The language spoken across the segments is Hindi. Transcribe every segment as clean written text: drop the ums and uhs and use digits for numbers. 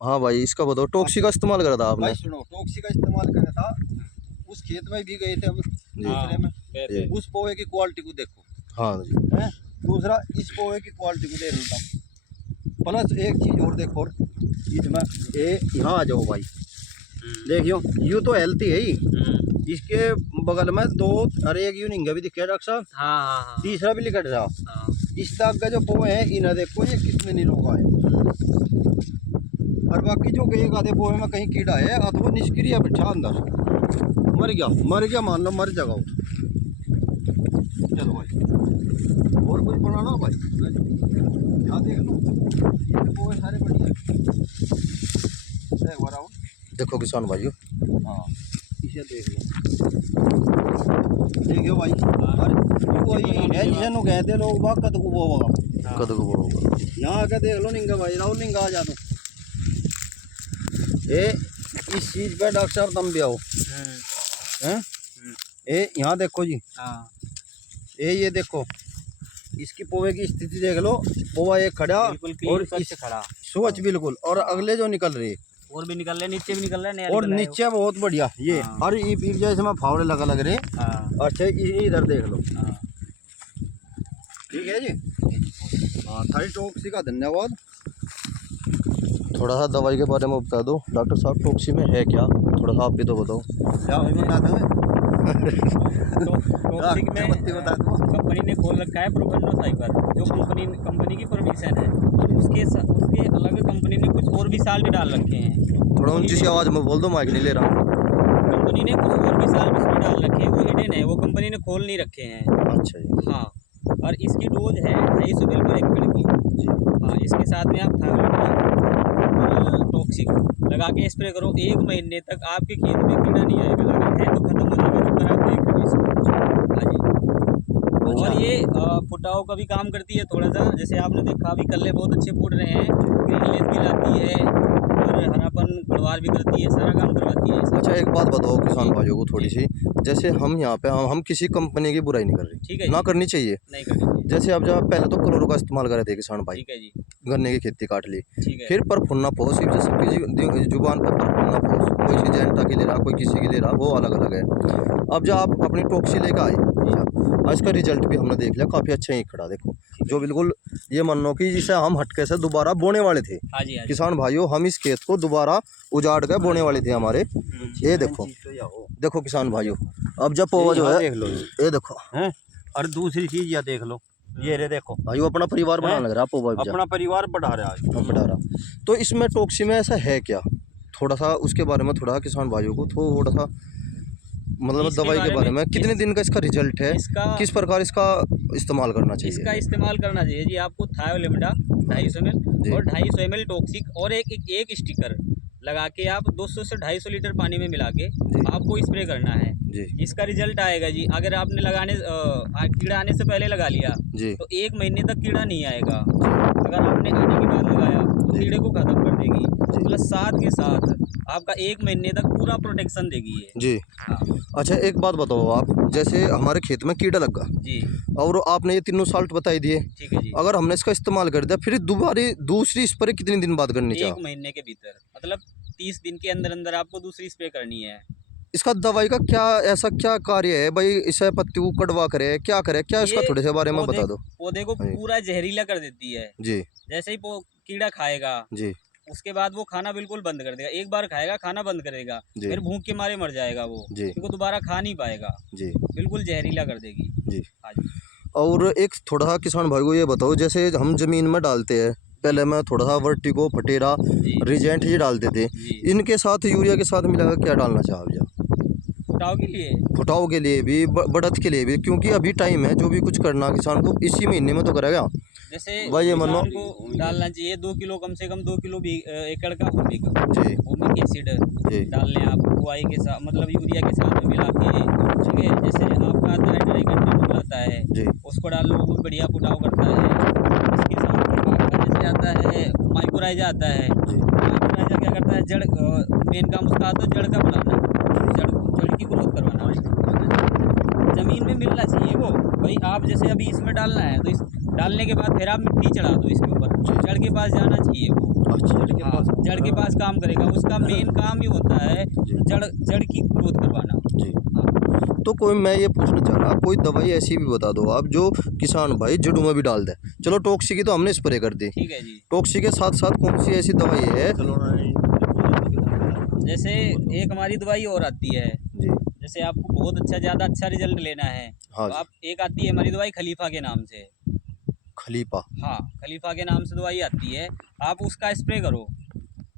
हाँ भाई इसका बताओ, टॉक्सी का इस्तेमाल करा था आपने? भाई सुनो, टॉक्सी का इस्तेमाल करा था। उस खेत में भी गए थे हम दूसरे में। जी। उस पोहे की क्वालिटी को देखो। हाँ जी। है दूसरा, इस पोहे की क्वालिटी को देख लेता हूँ। प्लस एक चीज और देखो, इसमें ये यहाँ आ जाओ भाई, देखियो यूँ तो हेल्थी है ही। इसके बगल में दो, अरे एक यूनिंग भी दिखे डॉक्टर साहब। हाँ। तीसरा भी लिखा था। हाँ। इस तक का जो पोहे है इन्हें देखो, ये कितने नीलों का है। और बाकी जो कई आधे पोहे में कहीं कीड़ा है अथवा निष्क्रिय बैठा अंदर, मर गया मान लो, मर जाएगा वो। चलो भाई, और कुछ बनाना भाई? यहाँ देख लो, ये पोहे सारे बढ़िया। एक बार आओ, देखो किसान भाइयों, हाँ इसे देख लो, देखियो भाई। अरे वही है जिसे नु कहते लोग बाग कद को बोगा, कद को होगा। यहाँ आके देख लो निंगा भाई, राहुल निंगा आ जा तू। ए इस चीज पे डॉक्टर साहब तुम भी आओ। हैं ए यहाँ देखो जी। हाँ। ये देखो, इसकी पोहे की स्थिति देख लो। पोहा एक खड़ा और स्वच्छ खड़ा, स्वच्छ बिल्कुल, और अगले जो निकल रही है और भी निकल रहे, नीचे भी निकल रहे, और नीचे बहुत बढ़िया ये। हाँ। और ये फिर जैसे में फावड़े लग रहे। हाँ। अच्छा इधर देख लो। हाँ। ठीक है जी। हाँ थारी टॉक्सी का धन्यवाद। थोड़ा सा दवाई के बारे में बता दो डॉक्टर साहब, टॉक्सी में है क्या, थोड़ा सा आप भी तो बताओ। क्या बता दें? टॉक्सिक में बता दो। कंपनी ने खोल रखा है प्रोपेनो साइपर, जो कंपनी की परमिशन है। उसके अलग कंपनी ने कुछ और भी साल्ट डाल रखे हैं। थोड़ा ऊंची सी आवाज़ में बोल दो, माइक नहीं ले रहा हूँ। कंपनी ने कुछ और भी साल्ट उसमें डाल रखे हैं, वो हिडन है, वो कंपनी ने खोल नहीं रखे हैं। अच्छा जी। हाँ, और इसकी डोज है 250 ml पर एकड़ की। हाँ, इसके साथ में आप टॉक्सिक लगा के स्प्रे करो, 1 महीने तक आपके खेत में कीड़ा नहीं आएगा। अगर है तो खत्म हो जाएगा, तो खराब देख रहे हो इसमें। हाँ जी। और ये फुटाव का भी काम करती है थोड़ा सा, जैसे आपने देखा अभी कल्ले बहुत अच्छे फूट रहे हैं, ग्रीननेस भी लाती है और हरापन बढ़वार भी करती है, सारा काम करवाती है। अच्छा एक बात बताओ किसान भाइयों को थोड़ी सी, जैसे हम यहाँ पे हम किसी कंपनी की बुराई नहीं कर रहे, ठीक है ना जी। करनी चाहिए। नहीं करनी चाहिए। जैसे अब जब पहले तो क्लोरो का इस्तेमाल कर रहे थे किसान भाई, ठीक है जी। गन्ने की खेती काट ली, ठीक है। फिर परफुन्ना पोस, जैसे किसी जुबान पर परफुन्ना पोस, कोई सिजेंटा के ले रहा, कोई किसी के ले रहा, वो अलग अलग है। अब जब आप अपनी टॉक्सी लेकर आए, आज का रिजल्ट भी हमने देख लिया, काफ़ी अच्छा ही खड़ा। देखो जो बिल्कुल ये मानो कि जिसे हम हटके से दोबारा बोने वाले थे। हाँ जी। किसान भाइयों, हम इस खेत को दोबारा उजाड़ कर बोने वाले थे हमारे। ये देखो किसान भाइयों, अब जब पोहा जो है देख लो, ये देखो हैं। और दूसरी चीज यह देख लो, ये रे देखो भाई, वो अपना परिवार बनाने लग रहा है पोहा अपना परिवार बढ़ा रहा है। बढ़ा रहा। तो इसमें टॉक्सी में ऐसा है क्या, थोड़ा सा उसके बारे में थोड़ा किसान भाइयों को थोड़ा सा मतलब दवाई के बारे में, कितने दिन का इसका रिजल्ट है, किस प्रकार इसका इस्तेमाल करना चाहिए? इसका इस्तेमाल करना चाहिए जी आपको थायोलिमिडा 250 ml और 250 ml टॉक्सिक और एक स्टिकर लगा के आप 200 से 250 लीटर पानी में मिला के आपको स्प्रे करना है जी। इसका रिजल्ट आएगा जी। अगर आपने कीड़ा आने से पहले लगा लिया जी, तो 1 महीने तक कीड़ा नहीं आएगा। अगर आपने आने के बाद लगाया तो कीड़े को खत्म कर देगी, प्लस साथ के साथ आपका 1 महीने तक पूरा प्रोटेक्शन देगी ये जी। हाँ। अच्छा एक बात बताओ आप, जैसे हमारे खेत में कीड़ा लगा जी और आपने ये तीनों साल्ट बताई दिए, ठीक है जी। अगर हमने इसका इस्तेमाल कर दिया, फिर दूसरी स्प्रे कितने दिन बाद करनी चाहिए? 1 महीने के भीतर, मतलब 30 दिन के अंदर अंदर आपको दूसरी स्प्रे करनी है। इसका दवाई का क्या ऐसा क्या कार्य है भाई, इसे पत्ती को कड़वा करे, क्या करे, क्या इसका थोड़े से बारे में बता दो। पौधे को पूरा जहरीला कर देती है जी। जैसे ही कीड़ा खाएगा जी, उसके बाद वो खाना बिल्कुल बंद कर देगा। एक बार खाएगा खाना बंद करेगा, फिर भूख के मारे मर जाएगा वो, क्योंकि दोबारा खा नहीं पाएगा जी। बिल्कुल जहरीला कर देगी जी। हाँ जी। और एक थोड़ा सा किसान भाई को ये बताओ, जैसे हम जमीन में डालते हैं, पहले मैं थोड़ा सा वर्टिको, फटेरा, रिजेंट ये डालते थे, इनके साथ यूरिया के साथ मिलाकर क्या डालना चाहिए? फुटाव के लिए भी, बढ़त के लिए भी, क्योंकि अभी टाइम है, जो भी कुछ करना किसान को इसी महीने में तो करेगा। जैसे भाई मनो को डालना चाहिए 2 किलो, कम से कम 2 किलो एकड़ का हुमिक एसिड डालने आप बुआई के साथ, मतलब यूरिया के साथ मिला के, ठीक है। जैसे आपका आता है 2.5 घंटे आता है, उसको डाल लो, बहुत बढ़िया फुटाव करता है। इसके साथ आपका जैसे आता है माइक्रोराइजा आता है, माइक्रोराइजा क्या करता है, जड़ मेन काम उसका आता है जड़ का बनाना, जड़ की ग्रोथ करवाना। ज़मीन में मिलना चाहिए वो भाई। आप जैसे अभी इसमें डालना है तो इस डालने के बाद फिर आप मिट्टी चढ़ा दो इसके ऊपर, जड़ के पास जाना चाहिए वो। अच्छा जड़ के हाँ, पास जड़ के पास काम करेगा। उसका मेन काम ही होता है जड़ की ग्रोथ करवाना। जी। हाँ, तो कोई मैं ये पूछना चाह रहा, कोई दवाई ऐसी भी बता दो आप जो किसान भाई जड़ों में भी डाल दे। चलो टॉक्सी की तो हमने स्प्रे कर दी, ठीक है जी। टॉक्सी के साथ साथ कौन सी ऐसी दवाई है? जैसे एक हमारी दवाई और आती है, जी। जैसे आपको बहुत अच्छा ज़्यादा अच्छा रिजल्ट लेना है हाँ तो जी। आप, एक आती है हमारी दवाई खलीफा के नाम से। खलीफा। हाँ, खलीफा के नाम से दवाई आती है, आप उसका स्प्रे करो,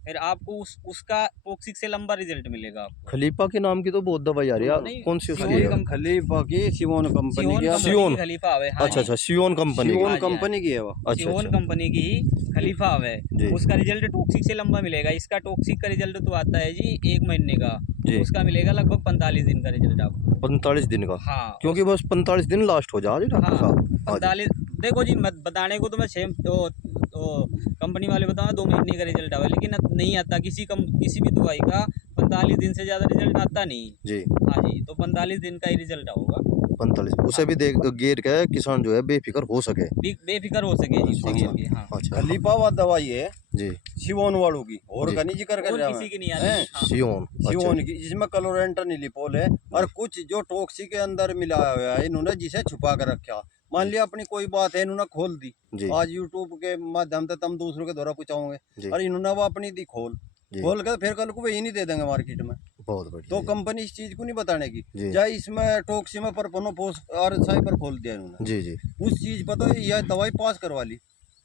फिर आपको उसका टॉक्सिक से लंबा रिजल्ट मिलेगा आपको। खलीफा के नाम की तो बहुत दवाई आ रही है, नहीं, कौन सी उसकी सियोन है? खलीफा की सियोन कंपनी सियोन की कंपनी सियोन। की खलीफा आवे। हाँ अच्छा जी, अच्छा, सियोन कंपनी की। सियोन हाँ जी, कंपनी की है वो। अच्छा सियोन अच्छा कंपनी की खलीफा आवे, जी। उसका रिजल्ट टॉक्सिक से लंबा मिलेगा। इसका टॉक्सिक का रिजल्ट तो आता है जी 1 महीने का, जी। उसका मिलेगा लगभग 45 दिन का रिजल्ट आपको। 45 दिन का? हाँ, क्योंकि बस 45 दिन लास्ट हो जा रही डॉक्टर हाँ, साहब। हाँ जी। 45। देखो जी, मत बताने को तो मैं छः तो कंपनी वाले बताओ 2 महीने का रिजल्ट आवे, लेकिन नहीं आता किसी भी दवाई का 45 दिन से ज़्यादा रिजल्ट आता नहीं। जी। हाँ जी, तो 45 दिन का ही रिजल्ट होगा। 45 उसे भी देख गेर के किसान जो है बेफिक्र हो सके। बेफिक्र हो सके जी, उसे घेर के। हाँ, अच्छा खलीफा वा दवाई है जी। सियोन वालों की, और जी। का नहीं जिक्र कर और रहा किसी मैं की नहीं हैं? आती। हाँ, सियोन। अच्छा सियोन जी। की, जिसमें क्लोरेंटन निलिपोल है और कुछ जो टॉक्सी के अंदर मिलाया हुआ है इन्होंने, जिसे छुपा कर रखा। मान लिया अपनी कोई बात है, इन्होंने खोल दी जी। आज यूट्यूब के माध्यम से तुम दूसरों के द्वारा पूछाओगे, जी। और इन्होंने वो अपनी दी खोल जी। खोल कर फिर कल को वही नहीं दे देंगे मार्केट में। बहुत बढ़िया तो जी। कंपनी इस चीज को नहीं बताने की, जी। चाहे इसमें टॉक्सी में परफोनोपोस और साइपर खोल दिया इन्होंने, जी जी, उस चीज पर तो यह दवाई पास करवा ली।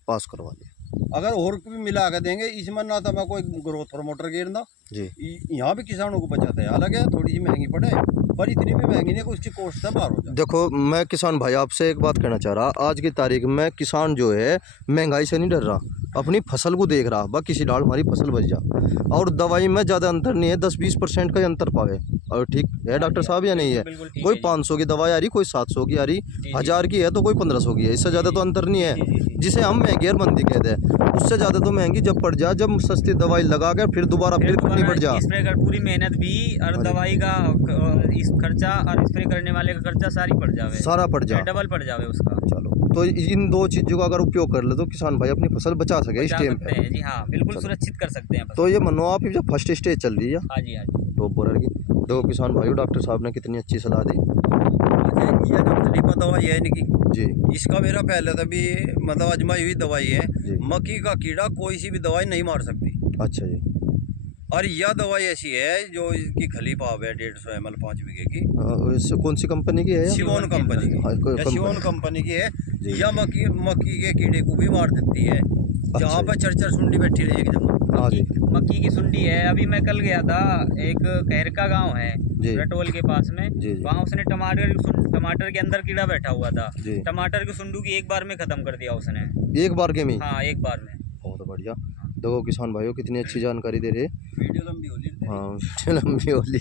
पास करवा लिया। अगर और भी मिला कर देंगे इसमें, ना तो मैं कोई ग्रोथ प्रमोटर गिरना, जी। यहाँ भी किसानों को बचाता है। हालांकि थोड़ी सी महंगी पड़े, पर इतनी भी महंगी नहीं कि उसकी कॉस्ट से बाहर हो जाए। देखो मैं किसान भाई आपसे एक बात कहना चाह रहा, आज की तारीख में किसान जो है महंगाई से नहीं डर रहा, अपनी फसल को देख रहा, बा किसी डाल हमारी फसल बच जा। और दवाई में ज़्यादा अंतर नहीं है, 10-20% का ही अंतर पावे। और ठीक है डॉक्टर साहब या नहीं है? बिल्कुल ठीक कोई है जी। 500 की दवाई आ रही, कोई 700 की आ रही, जी। 1000 की है तो कोई 1500 की है, इससे ज़्यादा तो अंतर नहीं है। जिसे हम महंगी मंदी कहते हैं, उससे ज़्यादा तो महंगी जब पड़ जाए, जब सस्ती दवाई लगा के फिर दोबारा फिर कितनी बढ़ जा। स्प्रे कर पूरी मेहनत भी और हाँ जी। दवाई का इस खर्चा और स्प्रे करने वाले का खर्चा सारी पड़ जावे, सारा पड़ जा। डबल पड़ जावे उसका। चलो तो इन दो चीज़ों का अगर उपयोग कर ले तो किसान भाई अपनी फसल बचा सके इस बचा टाइम सकते पे। हैं जी। हाँ, बिल्कुल चलो। सुरक्षित कर सकते हैं फसल। तो ये मानो आप जब फर्स्ट स्टेज चल रही है हाँ जी, हाँ जी। टॉप बोरर की, देखो किसान भाई डॉक्टर साहब ने कितनी अच्छी सलाह दी। ये जो खलीफा दवाई है इनकी, जी इसका मेरा पहले से भी मतलब आजमाई हुई दवाई है। जी। मक्की का कीड़ा कोई सी भी दवाई नहीं मार सकती। अच्छा जी। और यह दवाई ऐसी है जो इसकी खलीफा है 150 ml 5 बीघे की, इससे कौन सी कंपनी की है ये? सियोन कंपनी की। हाँ, कोई यह कंपनी। सियोन कंपनी की है। जी। यह मक्की के कीड़े को भी मार देती है, जहाँ पर चरचर सुंडी बैठी रही एक जगह। हाँ जी। मक्की की सुंडी है। अभी मैं कल गया था, एक कहरका गांव है जी। रटोल के पास में, जी, जी। वहाँ उसने टमाटर के अंदर कीड़ा बैठा हुआ था। जी। टमाटर की सुंडू की एक बार में खत्म कर दिया उसने। एक बार के में? हाँ, एक बार में। बहुत बढ़िया। देखो किसान भाइयों कितनी अच्छी जानकारी दे रहे हैं। वीडियो लंबी हो रही है। हाँ लंबी वाली।